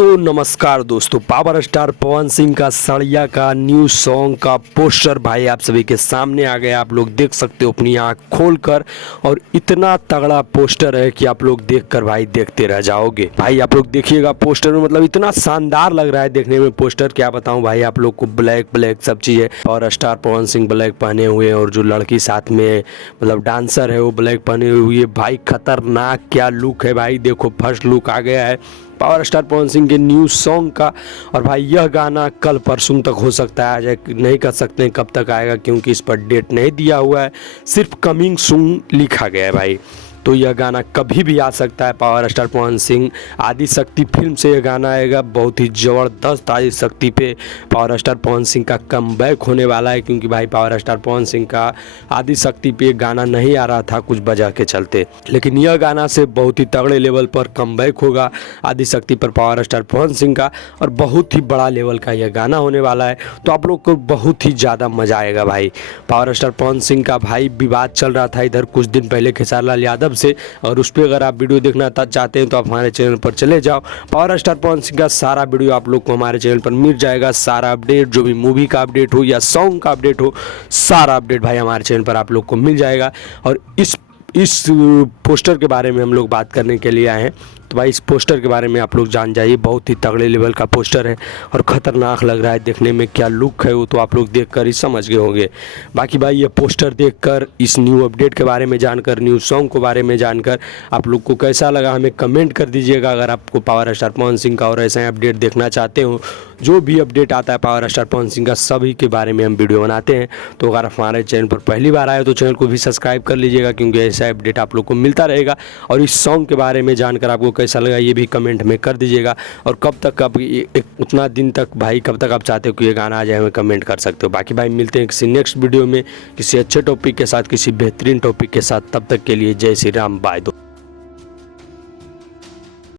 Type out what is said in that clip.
तो नमस्कार दोस्तों, पावर स्टार पवन सिंह का सड़िया का न्यू सॉन्ग का पोस्टर भाई आप सभी के सामने आ गया। आप लोग देख सकते हो अपनी आँख खोलकर, और इतना तगड़ा पोस्टर है कि आप लोग देखकर भाई देखते रह जाओगे। भाई आप लोग देखिएगा पोस्टर में, मतलब इतना शानदार लग रहा है देखने में पोस्टर, क्या बताऊं भाई आप लोग को। ब्लैक ब्लैक सब चीज़ है, power star Pawan Singh black पहने हुए हैं, और जो लड़की साथ में मतलब डांसर है वो ब्लैक पहने हुई है। भाई खतरनाक क्या लुक है भाई, देखो फर्स्ट लुक आ गया है पावर स्टार पवन सिंह के न्यू सॉन्ग का। और भाई यह गाना कल परसों तक हो सकता है, आज नहीं कर सकते कब तक आएगा क्योंकि इस पर डेट नहीं दिया हुआ है, सिर्फ कमिंग सून लिखा गया है भाई। तो यह गाना कभी भी आ सकता है। पावर स्टार पवन सिंह आदि शक्ति फिल्म से यह गाना आएगा, बहुत ही ज़बरदस्त आदि शक्ति पे पावर स्टार पवन सिंह का कमबैक होने वाला है, क्योंकि भाई पावर स्टार पवन सिंह का आदि शक्ति पे गाना नहीं आ रहा था कुछ वजह के चलते, लेकिन यह गाना से बहुत ही तगड़े लेवल पर कमबैक होगा आदि शक्ति पर पावर स्टार पवन सिंह का, और बहुत ही बड़ा लेवल का यह गाना होने वाला है। तो आप लोग को बहुत ही ज़्यादा मज़ा आएगा भाई। पावर स्टार पवन सिंह का भाई विवाद चल रहा था इधर कुछ दिन पहले खेसारी लाल यादव से, और उस पर अगर आप वीडियो देखना चाहते हैं तो आप हमारे चैनल पर चले जाओ। पावर स्टार पवन सिंह का सारा वीडियो आप लोग को हमारे चैनल पर मिल जाएगा। सारा अपडेट, जो भी मूवी का अपडेट हो या सॉन्ग का अपडेट हो, सारा अपडेट भाई हमारे चैनल पर आप लोग को मिल जाएगा। और इस पोस्टर के बारे में हम लोग बात करने के लिए आए हैं, तो भाई इस पोस्टर के बारे में आप लोग जान जाइए। बहुत ही तगड़े लेवल का पोस्टर है और ख़तरनाक लग रहा है देखने में, क्या लुक है वो तो आप लोग देखकर ही समझ गए होंगे। बाकी भाई ये पोस्टर देखकर, इस न्यू अपडेट के बारे में जानकर, न्यू सॉन्ग के बारे में जानकर आप लोग को कैसा लगा हमें कमेंट कर दीजिएगा। अगर आपको पावर स्टार पवन सिंह का और ऐसा अपडेट देखना चाहते हो, जो भी अपडेट आता है पावर स्टार पवन सिंह का सभी के बारे में हम वीडियो बनाते हैं। तो अगर हमारे चैनल पर पहली बार आए तो चैनल को भी सब्सक्राइब कर लीजिएगा, क्योंकि ऐसा अपडेट आप लोग को मिलता रहेगा। और इस सॉन्ग के बारे में जानकर आपको कैसा लगा ये भी कमेंट में कर दीजिएगा। और कब तक आप उतना दिन तक भाई कब तक आप चाहते हो कि ये गाना आ जाए हमें कमेंट कर सकते हो। बाकी भाई मिलते हैं किसी नेक्स्ट वीडियो में किसी अच्छे टॉपिक के साथ, किसी बेहतरीन टॉपिक के साथ। तब तक के लिए जय श्री राम, बाय दो।